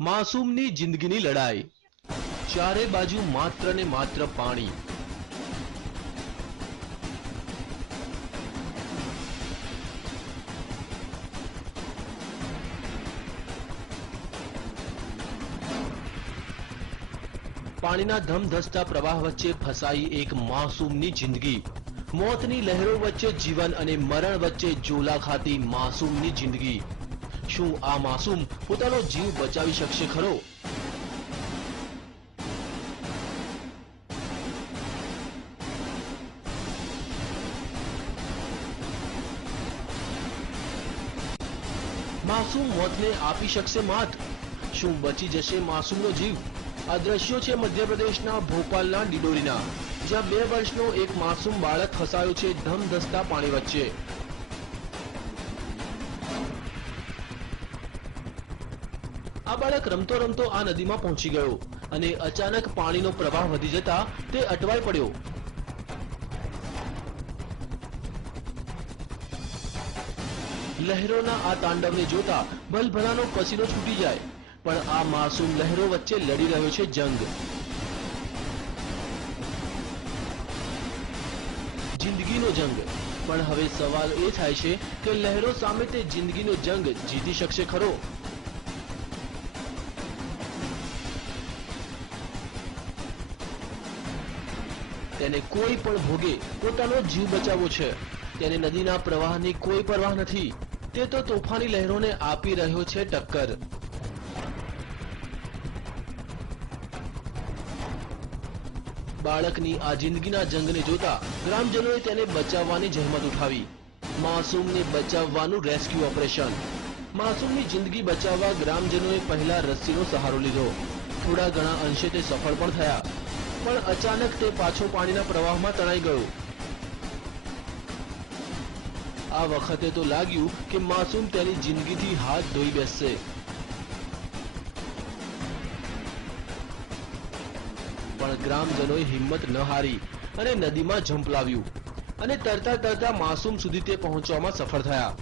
માસૂમની જિંદગીની લડાઈ, ચારે બાજુ માત્ર ને માત્ર પાણી। પાણીના ધમધસતા પ્રવાહ વચ્ચે ફસાઈ એક માસૂમની જિંદગી। મોતની લહેરો વચ્ચે જીવન અને મરણ વચ્ચે ઝોલા ખાતી માસૂમની જિંદગી। શું આ માસૂમ પોતાનો જીવ બચાવી શકશે ખરો? માસૂમ મોતને આપી શકશે માત? શું બચી જશે માસૂમનો જીવ? આ દ્રશ્યો છે મધ્યપ્રદેશના ભોપાલના ડિડોરીના, જ્યાં 2 વર્ષનો એક માસૂમ બાળક ફસાયો છે ધમધસતા પાણી વચ્ચે। આ બાળક રમતો રમતો આ નદીમાં પહોંચી ગયો અને અચાનક પાણીનો પ્રવાહ વધી જતા તે અટવાઈ પડ્યો। લહેરોના આ તાંડવને જોતા ભલભલાનો પસીનો છૂટી જાય, પણ આ માસૂમ લહેરો વચ્ચે લડી રહ્યો છે જંગ। જિંદગીનો જંગ। પણ હવે સવાલ એ થાય છે કે લહેરો સામે તે જિંદગીનો જંગ જીતી શકશે ખરો? તેને કોઈ પણ ભોગે પોતાનો જીવ બચાવવો છે। તેને નદીના પ્રવાહની કોઈ પરવાહ નથી। તે તો તોફાની લહેરોને આપી રહ્યો છે ટક્કર। બાળકની આ જિંદગીના જંગને જોતા ગ્રામજનોએ તેને બચાવવાની જહેમત ઉઠાવી। માસૂમને બચાવવાનું રેસ્ક્યુ ઓપરેશન। માસૂમની જિંદગી બચાવવા ગ્રામજનોએ પહેલા રસ્સીનો સહારો લીધો। થોડા ઘણા અંશે તે સફળ પણ થયા, પણ અચાનક તે પાછો પાણીના પ્રવાહમાં તણાઈ ગયો। આ વખતે તો લાગ્યું કે માસૂમ તેની જિંદગીથી હાથ ધોઈ બેસશે। પણ ગ્રામજનોએ હિંમત ન હારી અને નદીમાં ઝંપલાવ્યું અને તરતા તરતા માસૂમ સુધી તે પહોંચવામાં સફળ થયા।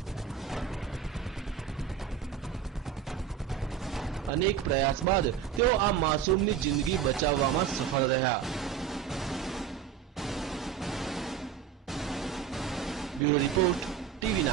અનેક પ્રયાસ બાદ તેઓ આ માસૂમની જિંદગી બચાવવામાં સફળ રહ્યા। Bureau report, TV9।